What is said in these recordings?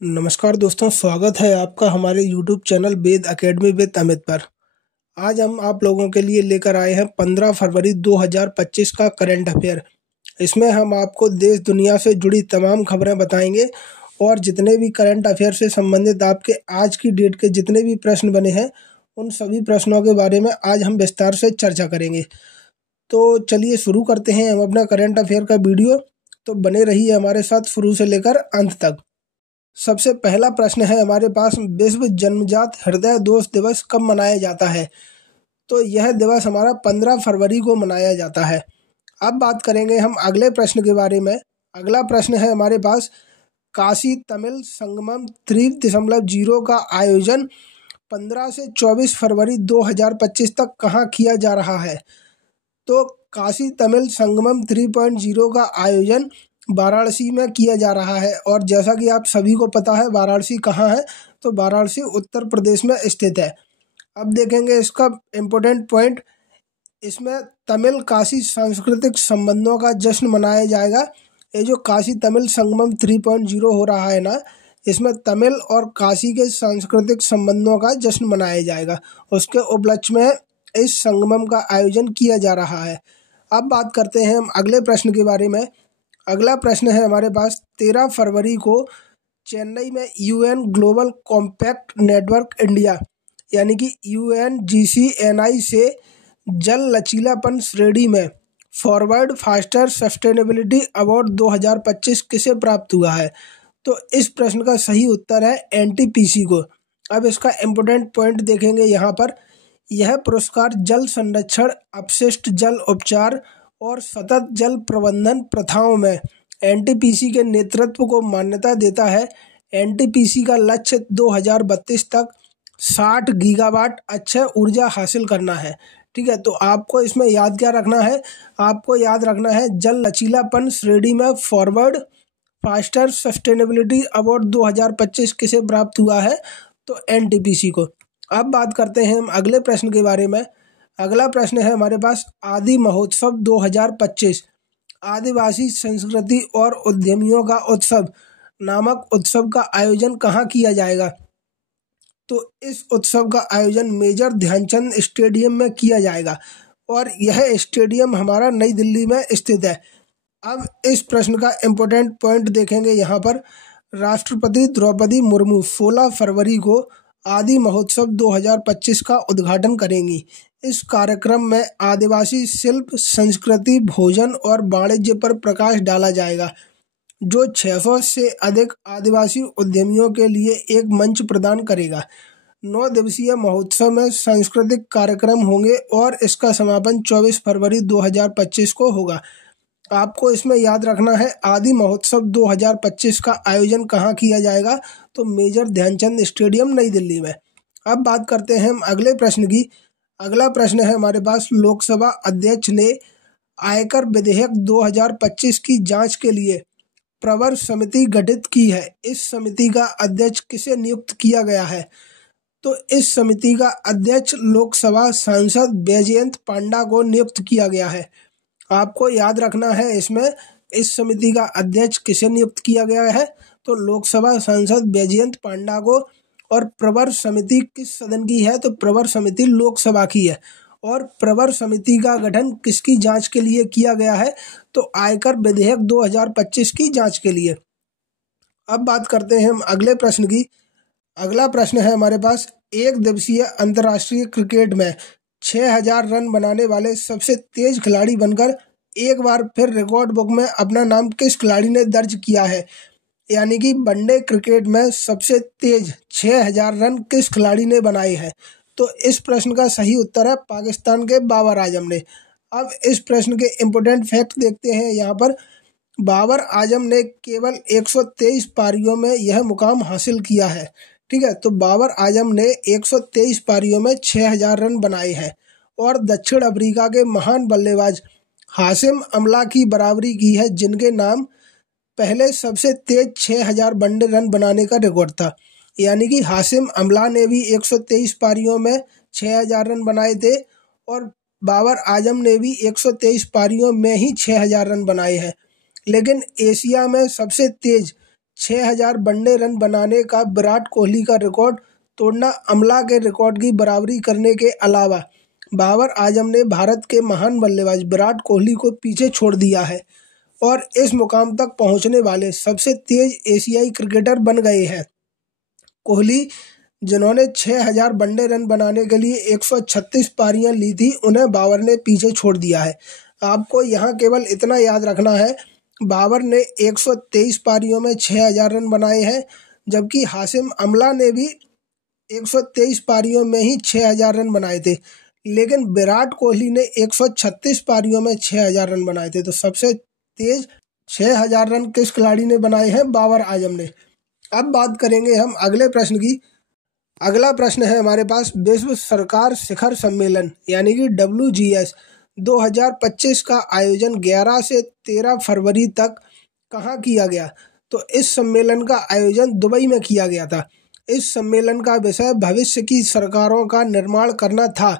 नमस्कार दोस्तों, स्वागत है आपका हमारे YouTube channel Ved academy with Amit पर। आज हम आप लोगों के लिए लेकर आए हैं 15 फरवरी 2025 का करंट अफेयर। इसमें हम आपको देश दुनिया से जुड़ी तमाम खबरें बताएंगे और जितने भी करंट अफेयर से संबंधित आपके आज की डेट के जितने भी प्रश्न बने हैं उन सभी प्रश्नों के बारे में आज हम विस्तार से चर्चा करेंगे। तो चलिए शुरू करते हैं हम अपना करंट अफेयर का वीडियो। तो बने रहिए हमारे साथ शुरू से लेकर अंत तक। सबसे पहला प्रश्न है हमारे पास, विश्व जन्मजात हृदय दोष दिवस कब मनाया जाता है? तो यह दिवस हमारा 15 फरवरी को मनाया जाता है। अब बात करेंगे हम अगले प्रश्न के बारे में। अगला प्रश्न है हमारे पास, काशी तमिल संगमम 3.0 का आयोजन 15 से 24 फरवरी 2025 तक कहाँ किया जा रहा है? तो काशी तमिल संगमम 3.0 का आयोजन वाराणसी में किया जा रहा है। और जैसा कि आप सभी को पता है वाराणसी कहाँ है, तो वाराणसी उत्तर प्रदेश में स्थित है। अब देखेंगे इसका इम्पोर्टेंट पॉइंट, इसमें तमिल काशी सांस्कृतिक संबंधों का जश्न मनाया जाएगा। ये जो काशी तमिल संगमम 3.0 हो रहा है ना, इसमें तमिल और काशी के सांस्कृतिक संबंधों का जश्न मनाया जाएगा। उसके उपलक्ष्य में इस संगमम का आयोजन किया जा रहा है। अब बात करते हैं हम अगले प्रश्न के बारे में। अगला प्रश्न है हमारे पास, 13 फरवरी को चेन्नई में UN global compact network India यानी कि UNGCNI से जल लचीलापन श्रेणी में फॉरवर्ड फास्टर सस्टेनेबिलिटी अवार्ड 2025 किसे प्राप्त हुआ है? तो इस प्रश्न का सही उत्तर है NTPC को। अब इसका इम्पोर्टेंट पॉइंट देखेंगे यहाँ पर। यह पुरस्कार जल संरक्षण, अपशिष्ट जल उपचार और सतत जल प्रबंधन प्रथाओं में NTPC के नेतृत्व को मान्यता देता है। NTPC का लक्ष्य 2032 तक 60 गीगावाट अक्षय ऊर्जा हासिल करना है। ठीक है, तो आपको इसमें याद क्या रखना है? आपको याद रखना है जल लचीलापन श्रेणी में फॉरवर्ड फास्टर सस्टेनेबिलिटी अवार्ड 2025 किसे प्राप्त हुआ है? तो NTPC को। अब बात करते हैं हम अगले प्रश्न के बारे में। अगला प्रश्न है हमारे पास, आदि महोत्सव 2025 आदिवासी संस्कृति और उद्यमियों का उत्सव नामक उत्सव का आयोजन कहाँ किया जाएगा? तो इस उत्सव का आयोजन मेजर ध्यानचंद स्टेडियम में किया जाएगा और यह स्टेडियम हमारा नई दिल्ली में स्थित है। अब इस प्रश्न का इम्पोर्टेंट पॉइंट देखेंगे यहाँ पर। राष्ट्रपति द्रौपदी मुर्मू 16 फरवरी को आदि महोत्सव 2025 का उद्घाटन करेंगी। इस कार्यक्रम में आदिवासी शिल्प, संस्कृति, भोजन और वाणिज्य पर प्रकाश डाला जाएगा, जो 600 से अधिक आदिवासी उद्यमियों के लिए एक मंच प्रदान करेगा। 9 दिवसीय महोत्सव में सांस्कृतिक कार्यक्रम होंगे और इसका समापन 24 फरवरी 2025 को होगा। आपको इसमें याद रखना है आदि महोत्सव 2025 का आयोजन कहाँ किया जाएगा? तो मेजर ध्यानचंद स्टेडियम नई दिल्ली में। अब बात करते हैं हम अगले प्रश्न की। अगला प्रश्न है हमारे पास, लोकसभा अध्यक्ष ने आयकर विधेयक 2025 की जांच के लिए प्रवर समिति गठित की है। इस समिति का अध्यक्ष किसे नियुक्त किया गया है? तो इस समिति का अध्यक्ष लोकसभा सांसद बैजयंत पांडा को नियुक्त किया गया है। आपको याद रखना है इसमें इस समिति का अध्यक्ष किसे नियुक्त किया गया है? तो लोकसभा सांसद बैजयंत पांडा को। और प्रवर समिति किस सदन की है? तो प्रवर समिति लोकसभा की है। और प्रवर समिति का गठन किसकी जांच के लिए किया गया है? तो आयकर विधेयक 2025 की जांच के लिए। अब बात करते हैं हम अगले प्रश्न की। अगला प्रश्न है हमारे पास, एक दिवसीय अंतर्राष्ट्रीय क्रिकेट में 6000 रन बनाने वाले सबसे तेज खिलाड़ी बनकर एक बार फिर रिकॉर्ड बुक में अपना नाम किस खिलाड़ी ने दर्ज किया है? यानी कि वनडे क्रिकेट में सबसे तेज 6000 रन किस खिलाड़ी ने बनाए हैं? तो इस प्रश्न का सही उत्तर है पाकिस्तान के बाबर आजम ने। अब इस प्रश्न के इम्पोर्टेंट फैक्ट देखते हैं यहाँ पर। बाबर आजम ने केवल 123 पारियों में यह मुकाम हासिल किया है। ठीक है, तो बाबर आजम ने 123 पारियों में 6000 रन बनाए हैं और दक्षिण अफ्रीका के महान बल्लेबाज हाशिम अमला की बराबरी की है, जिनके नाम पहले सबसे तेज 6000 वनडे रन बनाने का रिकॉर्ड था। यानी कि हाशिम अमला ने भी 123 पारियों में 6000 रन बनाए थे और बाबर आजम ने भी 123 पारियों में ही 6000 रन बनाए हैं। लेकिन एशिया में सबसे तेज 6000 वनडे रन बनाने का विराट कोहली का रिकॉर्ड तोड़ना अमला के रिकॉर्ड की बराबरी करने के अलावा बाबर आजम ने भारत के महान बल्लेबाज विराट कोहली को पीछे छोड़ दिया है और इस मुकाम तक पहुंचने वाले सबसे तेज एशियाई क्रिकेटर बन गए हैं। कोहली, जिन्होंने 6000 वनडे रन बनाने के लिए 136 पारियां ली थी, उन्हें बाबर ने पीछे छोड़ दिया है। आपको यहाँ केवल इतना याद रखना है, बाबर ने 123 पारियों में 6000 रन बनाए हैं, जबकि हाशिम अमला ने भी 123 पारियों में ही 6000 रन बनाए थे, लेकिन विराट कोहली ने 136 पारियों में 6000 रन बनाए थे। तो सबसे तेज 6000 रन किस खिलाड़ी ने बनाए हैं? बाबर आजम ने। अब बात करेंगे हम अगले प्रश्न की। अगला प्रश्न है हमारे पास, विश्व सरकार शिखर सम्मेलन यानी कि WGS 2025 का आयोजन 11 से 13 फरवरी तक कहाँ किया गया? तो इस सम्मेलन का आयोजन दुबई में किया गया था। इस सम्मेलन का विषय भविष्य की सरकारों का निर्माण करना था।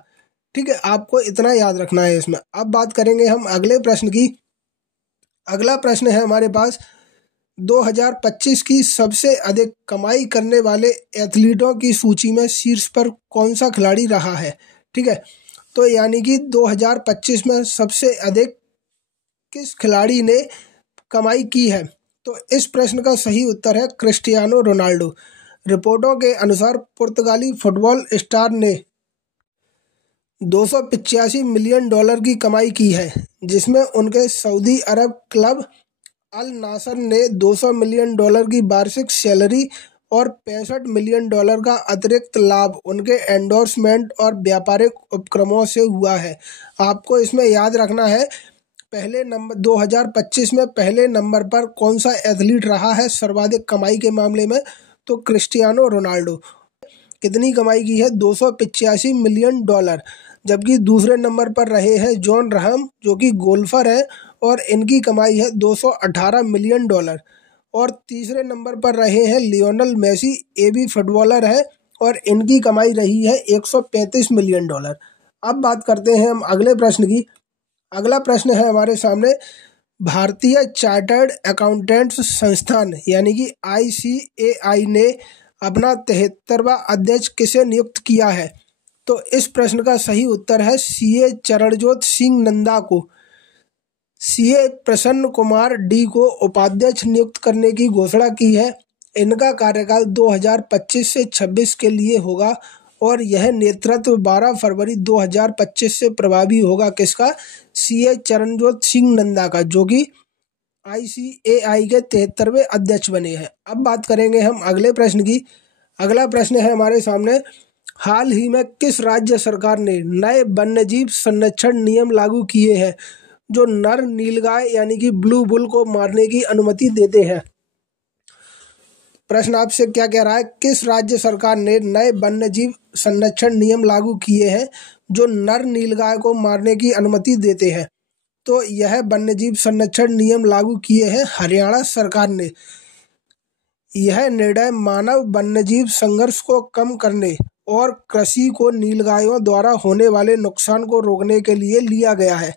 ठीक है, आपको इतना याद रखना है इसमें। अब बात करेंगे हम अगले प्रश्न की। अगला प्रश्न है हमारे पास, 2025 की सबसे अधिक कमाई करने वाले एथलीटों की सूची में शीर्ष पर कौन सा खिलाड़ी रहा है? ठीक है, तो यानी कि 2025 में सबसे अधिक किस खिलाड़ी ने कमाई की है? तो इस प्रश्न का सही उत्तर है क्रिस्टियानो रोनाल्डो। रिपोर्टों के अनुसार पुर्तगाली फुटबॉल स्टार ने $285 मिलियन की कमाई की है, जिसमें उनके सऊदी अरब क्लब अल नासर ने $200 मिलियन की वार्षिक सैलरी और $65 मिलियन का अतिरिक्त लाभ उनके एंडोर्समेंट और व्यापारिक उपक्रमों से हुआ है। आपको इसमें याद रखना है, पहले नंबर 2025 में पहले नंबर पर कौन सा एथलीट रहा है सर्वाधिक कमाई के मामले में? तो क्रिस्टियानो रोनाल्डो। कितनी कमाई की है? $285 मिलियन। जबकि दूसरे नंबर पर रहे हैं जॉन रहम, जो कि गोल्फर है, और इनकी कमाई है $218 मिलियन। और तीसरे नंबर पर रहे हैं लियोनेल मेसी, ये भी फुटबॉलर है, और इनकी कमाई रही है $135 मिलियन। अब बात करते हैं हम अगले प्रश्न की। अगला प्रश्न है हमारे सामने, भारतीय चार्टर्ड अकाउंटेंट्स संस्थान यानी कि ICAI ने अपना 73वां अध्यक्ष किसे नियुक्त किया है? तो इस प्रश्न का सही उत्तर है CA चरणजोत सिंह नंदा को। CA प्रसन्न कुमार D को उपाध्यक्ष नियुक्त करने की घोषणा की है। इनका कार्यकाल 2025 से 26 के लिए होगा और यह नेतृत्व 12 फरवरी 2025 से प्रभावी होगा। किसका? CA चरणजोत सिंह नंदा का, जो कि ICAI के 73वें अध्यक्ष बने हैं। अब बात करेंगे हम अगले प्रश्न की। अगला प्रश्न है हमारे सामने, हाल ही में किस राज्य सरकार ने नए वन्यजीव संरक्षण नियम लागू किए हैं जो नर नीलगाय यानी कि ब्लू बुल को मारने की अनुमति देते हैं? प्रश्न आपसे क्या कह रहा है, किस राज्य सरकार ने नए वन्यजीव संरक्षण नियम लागू किए हैं जो नर नीलगाय को मारने की अनुमति देते हैं? तो यह वन्यजीव संरक्षण नियम लागू किए हैं हरियाणा सरकार ने। यह निर्णय मानव वन्यजीव संघर्ष को कम करने और कृषि को नीलगायों द्वारा होने वाले नुकसान को रोकने के लिए लिया गया है।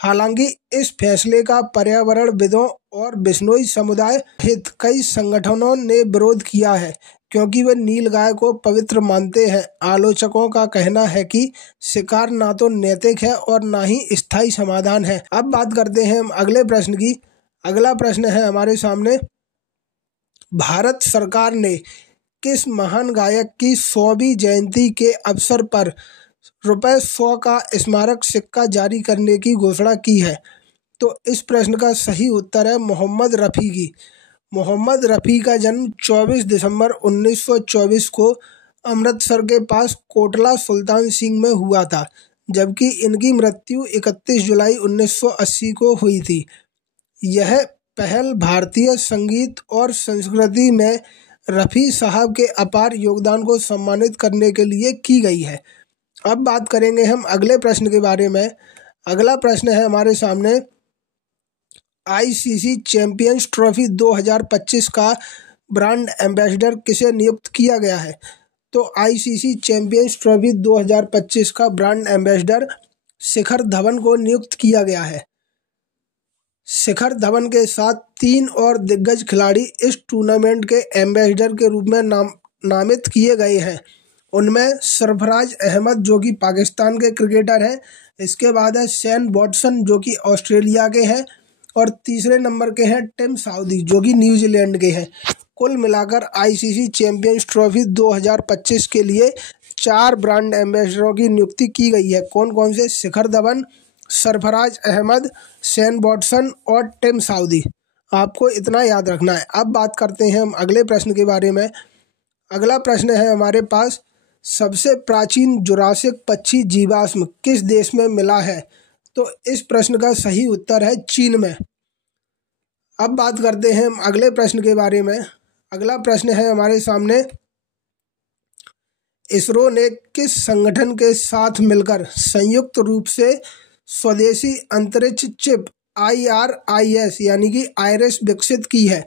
हालांकि इस फैसले का पर्यावरणविदों और बिश्नोई समुदाय सहित कई संगठनों ने विरोध किया है, क्योंकि वे नीलगाय को पवित्र मानते हैं। आलोचकों का कहना है कि शिकार ना तो नैतिक है और ना ही स्थायी समाधान है। अब बात करते हैं हम अगले प्रश्न की। अगला प्रश्न है हमारे सामने, भारत सरकार ने किस महान गायक की 100वीं जयंती के अवसर पर ₹100 का स्मारक सिक्का जारी करने की घोषणा की है? तो इस प्रश्न का सही उत्तर है मोहम्मद रफ़ी की। मोहम्मद रफ़ी का जन्म 24 दिसंबर 1924 को अमृतसर के पास कोटला सुल्तान सिंह में हुआ था, जबकि इनकी मृत्यु 31 जुलाई 1980 को हुई थी। यह पहल भारतीय संगीत और संस्कृति में रफ़ी साहब के अपार योगदान को सम्मानित करने के लिए की गई है। अब बात करेंगे हम अगले प्रश्न के बारे में। अगला प्रश्न है हमारे सामने, ICC चैंपियंस ट्रॉफी 2025 का ब्रांड एम्बेसडर किसे नियुक्त किया गया है? तो ICC चैंपियंस ट्रॉफी 2025 का ब्रांड एम्बेसडर शिखर धवन को नियुक्त किया गया है। शिखर धवन के साथ 3 और दिग्गज खिलाड़ी इस टूर्नामेंट के एम्बेसडर के रूप में नामित किए गए हैं। उनमें सरफराज अहमद जो कि पाकिस्तान के क्रिकेटर हैं, इसके बाद है शेन वॉटसन जो कि ऑस्ट्रेलिया के हैं, और तीसरे नंबर के हैं टिम साउदी जो कि न्यूजीलैंड के हैं। कुल मिलाकर आईसीसी चैंपियंस ट्रॉफी 2025 के लिए 4 ब्रांड एम्बेसडरों की नियुक्ति की गई है। कौन कौन से? शिखर धवन, सरफराज अहमद, शेन वॉटसन और टिम साउदी। आपको इतना याद रखना है। अब बात करते हैं हम अगले प्रश्न के बारे में। अगला प्रश्न है हमारे पास, सबसे प्राचीन जुरासिक पक्षी जीवाश्म किस देश में मिला है? तो इस प्रश्न का सही उत्तर है चीन में। अब बात करते हैं हम अगले प्रश्न के बारे में। अगला प्रश्न है हमारे सामने, इसरो ने किस संगठन के साथ मिलकर संयुक्त रूप से स्वदेशी अंतरिक्ष चिप IRIS यानी कि आईरिस विकसित की है?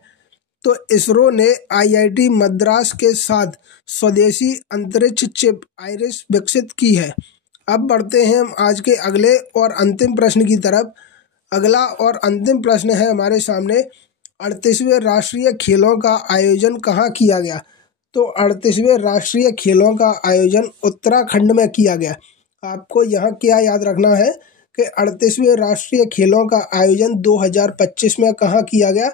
तो इसरो ने IIT मद्रास के साथ स्वदेशी अंतरिक्ष चिप आईरिस विकसित की है। अब बढ़ते हैं हम आज के अगले और अंतिम प्रश्न की तरफ। अगला और अंतिम प्रश्न है हमारे सामने, 38वें राष्ट्रीय खेलों का आयोजन कहाँ किया गया? तो 38वें राष्ट्रीय खेलों का आयोजन उत्तराखंड में किया गया। आपको यहाँ क्या याद रखना है कि 38वें राष्ट्रीय खेलों का आयोजन 2025 में कहाँ किया गया?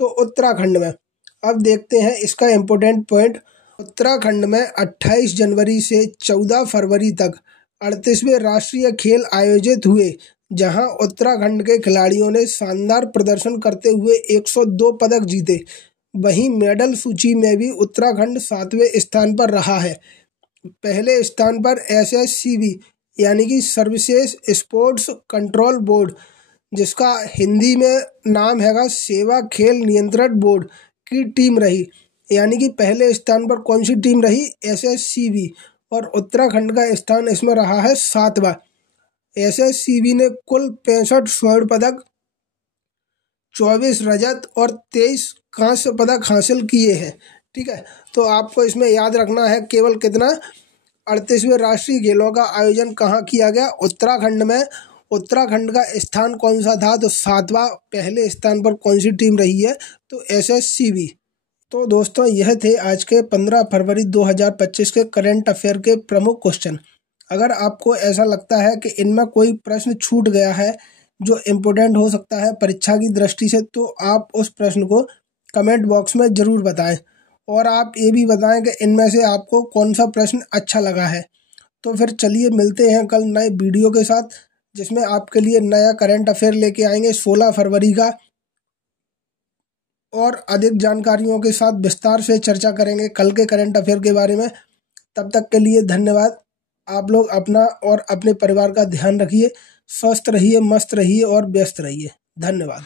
तो उत्तराखंड में। अब देखते हैं इसका इम्पोर्टेंट पॉइंट। उत्तराखंड में 28 जनवरी से 14 फरवरी तक 38वें राष्ट्रीय खेल आयोजित हुए, जहां उत्तराखंड के खिलाड़ियों ने शानदार प्रदर्शन करते हुए 102 पदक जीते। वहीं मेडल सूची में भी उत्तराखंड 7वें स्थान पर रहा है। पहले स्थान पर SSCB यानी कि सर्विसेज स्पोर्ट्स कंट्रोल बोर्ड, जिसका हिंदी में नाम हैगा सेवा खेल नियंत्रण बोर्ड की टीम रही। यानी कि पहले स्थान पर कौन सी टीम रही? SSCB। और उत्तराखंड का स्थान इसमें रहा है 7वां। SSCB ने कुल 65 स्वर्ण पदक, 24 रजत और 23 कांस्य पदक हासिल किए हैं। ठीक है, तो आपको इसमें याद रखना है केवल कितना, 38वें राष्ट्रीय खेलों का आयोजन कहाँ किया गया? उत्तराखंड में। उत्तराखंड का स्थान कौन सा था? तो 7वां। पहले स्थान पर कौन सी टीम रही है? तो SSCB। तो दोस्तों, यह थे आज के 15 फरवरी 2025 के करंट अफेयर के प्रमुख क्वेश्चन। अगर आपको ऐसा लगता है कि इनमें कोई प्रश्न छूट गया है जो इम्पोर्टेंट हो सकता है परीक्षा की दृष्टि से, तो आप उस प्रश्न को कमेंट बॉक्स में ज़रूर बताएं। और आप ये भी बताएं कि इनमें से आपको कौन सा प्रश्न अच्छा लगा है। तो फिर चलिए मिलते हैं कल नए वीडियो के साथ, जिसमें आपके लिए नया करंट अफेयर लेके आएंगे 16 फरवरी का, और अधिक जानकारियों के साथ विस्तार से चर्चा करेंगे कल के करंट अफेयर के बारे में। तब तक के लिए धन्यवाद। आप लोग अपना और अपने परिवार का ध्यान रखिए, स्वस्थ रहिए, मस्त रहिए और व्यस्त रहिए। धन्यवाद।